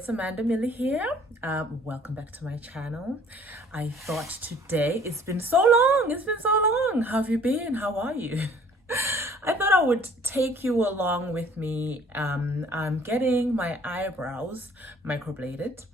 it's Amanda Millie here. Welcome back to my channel. I thought today, it's been so long. How have you been? How are you? I thought I would take you along with me. I'm getting my eyebrows microbladed.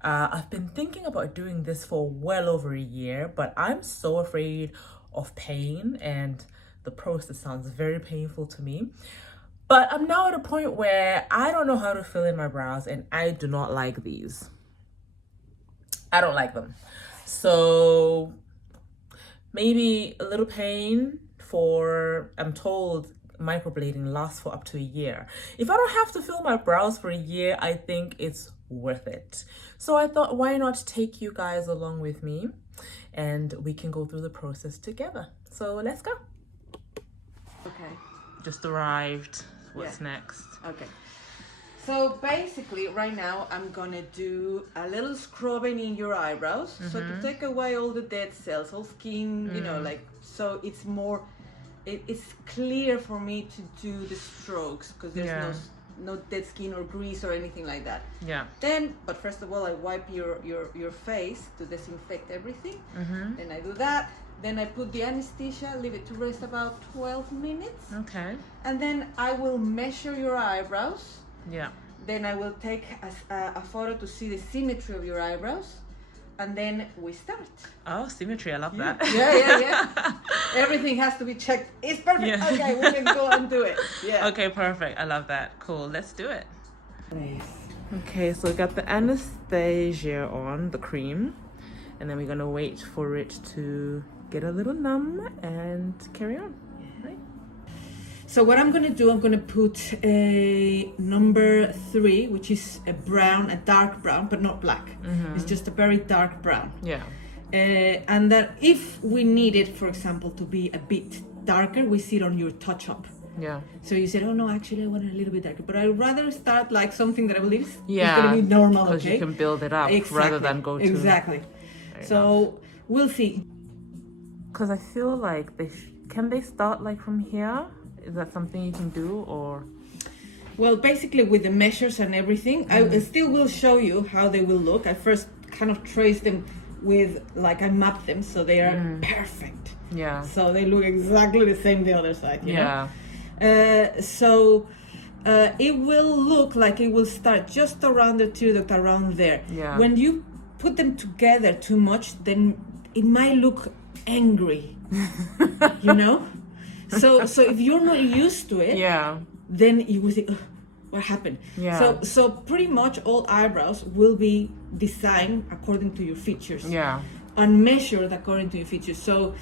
I've been thinking about doing this for well over a year, but I'm so afraid of pain and the process sounds very painful to me. But I'm now at a point where I don't know how to fill in my brows and I do not like these. I don't like them. So maybe a little pain for, I'm told microblading lasts for up to a year. If I don't have to fill my brows for a year, I think it's worth it. So I thought, why not take you guys along with me and we can go through the process together. So let's go. Okay. Just arrived. What's next? Okay. So basically right now I'm gonna do a little scrubbing in your eyebrows. So to take away all the dead cells, all skin, you know, like, so it's more, it's clear for me to do the strokes because there's no dead skin or grease or anything like that. Yeah. Then, but first of all, I wipe your face to disinfect everything. Then I do that. Then I put the anesthesia, leave it to rest about 12 minutes. Okay. And then I will measure your eyebrows. Yeah. Then I will take a photo to see the symmetry of your eyebrows. And then we start. Oh, symmetry. I love that. Yeah. Everything has to be checked. It's perfect. Yeah. Okay, we can go and do it. Yeah. Okay, perfect. I love that. Cool. Let's do it. Okay, so we got the anesthesia on, the cream. And then we're going to wait for it to get a little numb and carry on. Right? So what I'm going to do, I'm going to put a number 3, which is a brown, a dark brown, but not black. It's just a very dark brown. Yeah. And that if we need it, for example, to be a bit darker, we see it on your touch-up. Yeah. So you said, oh no, actually I want it a little bit darker. But I'd rather start like something that I believe is Yeah. going to be normal, Because okay? you can build it up rather than go to... Exactly. So we'll see. Because I feel like can they start like from here? Is that something you can do or? Well, basically with the measures and everything, I still will show you how they will look. I first kind of trace them with, like I map them so they are perfect. Yeah. So they look exactly the same the other side. You Yeah. know? It will look like it will start just around the tear duct, around there. Yeah. When you put them together too much, then it might look angry. You know? So if you're not used to it, then you will think, what happened? Yeah. So pretty much all eyebrows will be designed according to your features. Yeah. And measured according to your features. So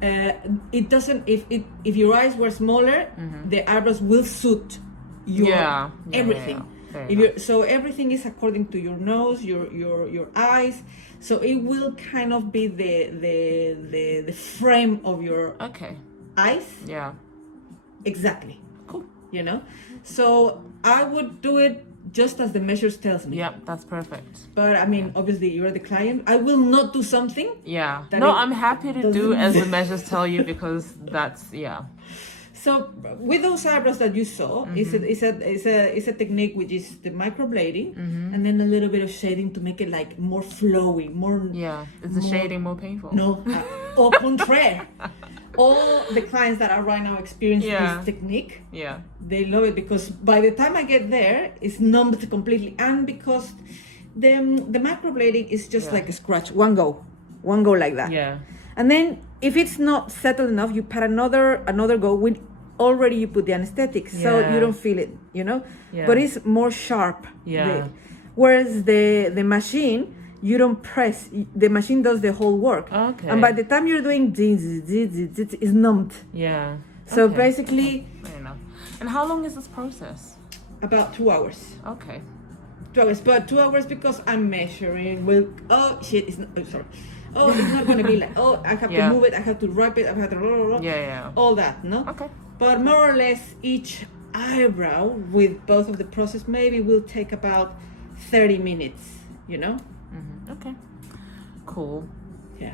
it doesn't, if your eyes were smaller, the eyebrows will suit your everything. So everything is according to your nose, your eyes. So it will kind of be the frame of your eyes. Yeah. Exactly. Cool. You know? So I would do it just as the measures tells me. Yeah, that's perfect. But I mean, obviously you're the client. I will not do something. Yeah. No, I'm happy to do as the measures tell you because that's, So with those eyebrows that you saw, it's a technique which is the microblading and then a little bit of shading to make it like more flowy, more. Yeah. Is the shading more painful? No, au contraire. All the clients that are right now experiencing this technique, they love it because by the time I get there, it's numbed completely, and because the microblading is just like a scratch, one go like that. Yeah. And then if it's not settled enough, you put another go with already you put the anesthetic, so you don't feel it, you know. But it's more sharp. Whereas the machine, you don't press, the machine does the whole work. Okay. And by the time you're doing it's numbed. Yeah. So basically, fair enough. And how long is this process? about 2 hours. Okay. 2 hours, but 2 hours because I'm measuring. Well, it's not. Sorry. Oh, it's not going to be like. Oh, I have to move it. I have to wrap it. I have to. All that, no. Okay. But more or less, each eyebrow with both of the process maybe will take about 30 minutes. You know. Okay. Cool. Yeah.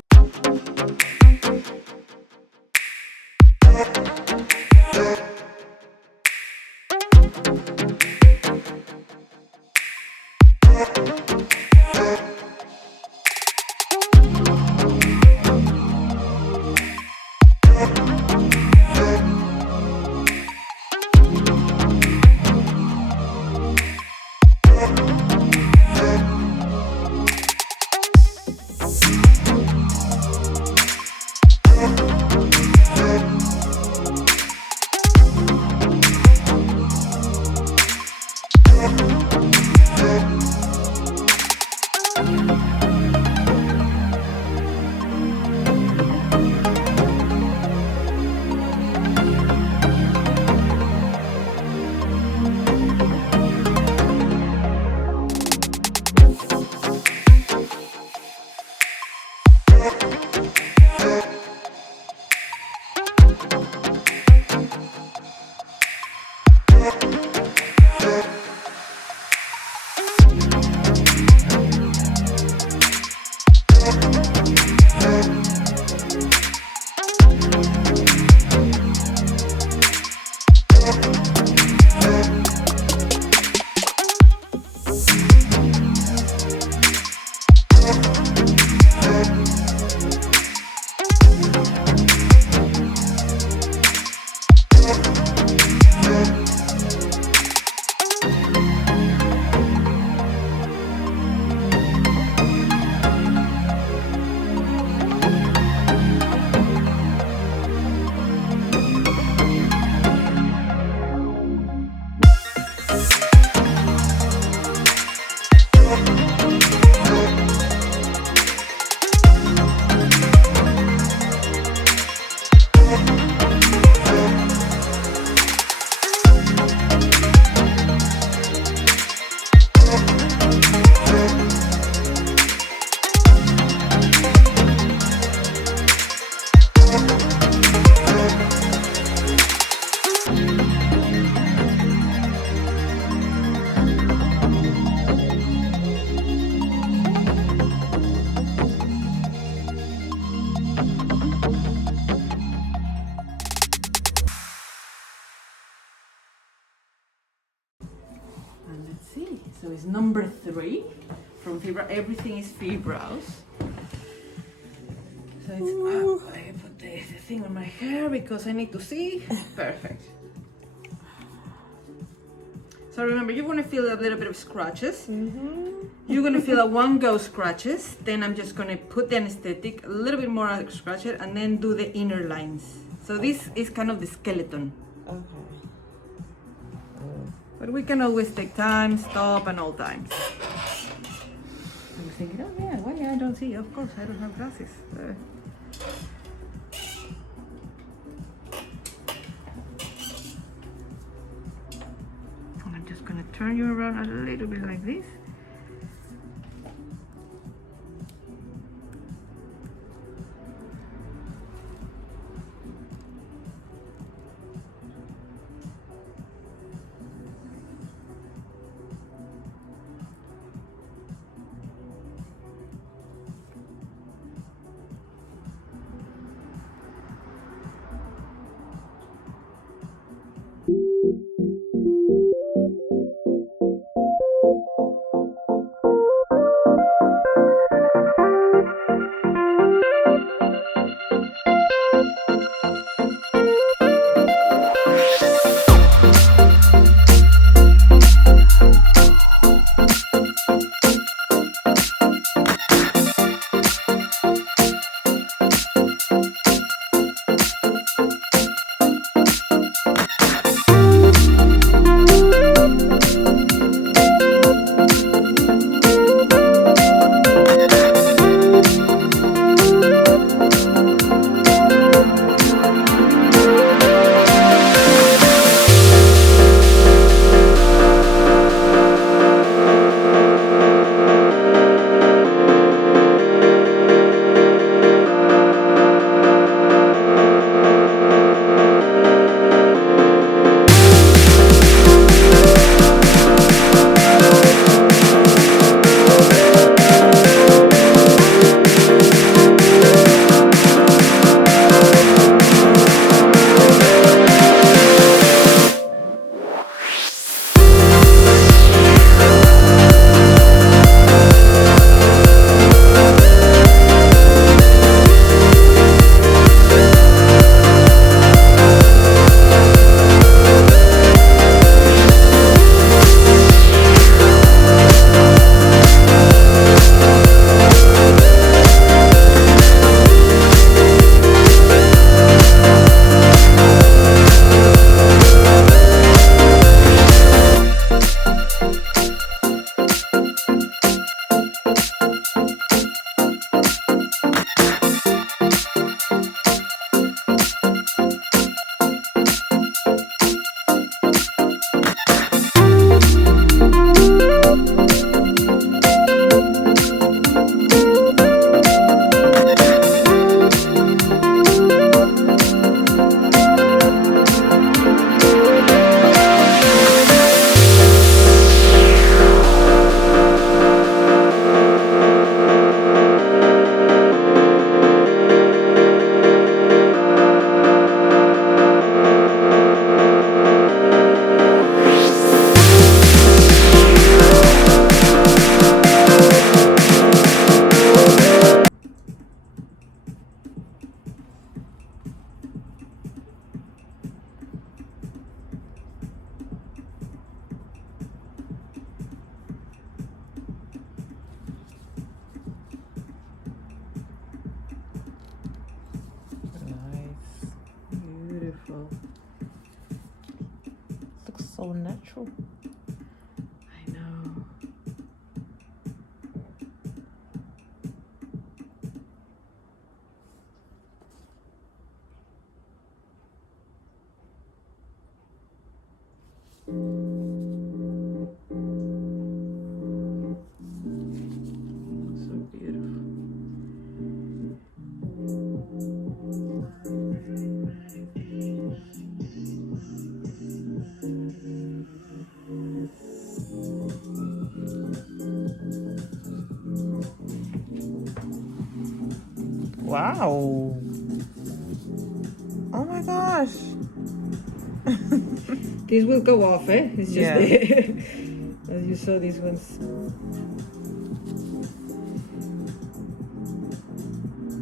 So it's number 3 from Fibra. Everything is Fibra's. So it's I put the thing on my hair because I need to see. Perfect. So remember, you're gonna feel a little bit of scratches. You're gonna feel a 1-go scratches. Then I'm just gonna put the anesthetic, a little bit more scratches, and then do the inner lines. So this is kind of the skeleton. Okay. But we can always take time, stop, and all times. I was thinking, oh yeah, why I don't see? Of course, I don't have glasses. I'm just gonna turn you around a little bit like this. so natural. I know. So beautiful. Wow. Oh my gosh. This will go off, eh? It's just Yeah. as you saw, these ones.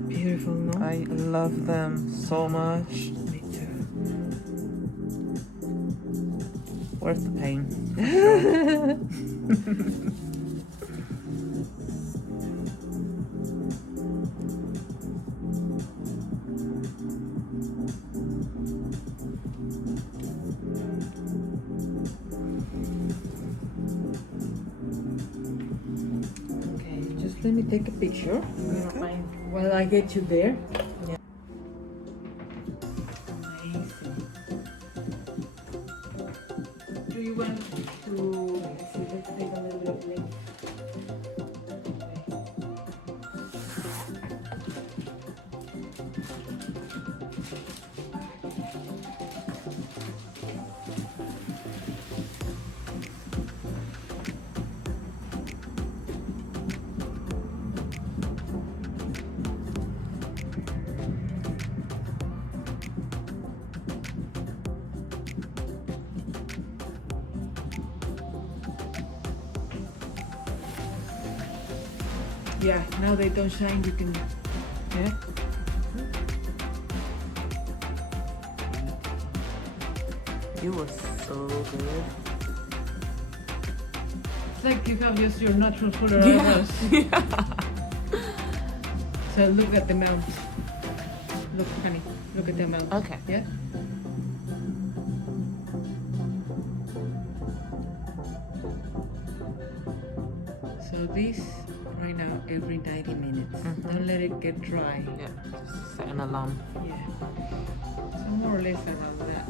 Beautiful, no? I love them so much. Me too. Worth the pain. For sure. Okay, just let me take a picture. Okay. While I get you there. Yeah. Amazing. Do you want to, let's see, let's take a little bit of length. Yeah, now they don't shine, you can, yeah. You were so good. It's like you have just your natural color Yeah. eyebrows. So look at the mount. Look, honey, look at the mount. Okay. Yeah? So this right now every 90 minutes. Don't let it get dry. Yeah, just set an alarm. Yeah. So more or less around that.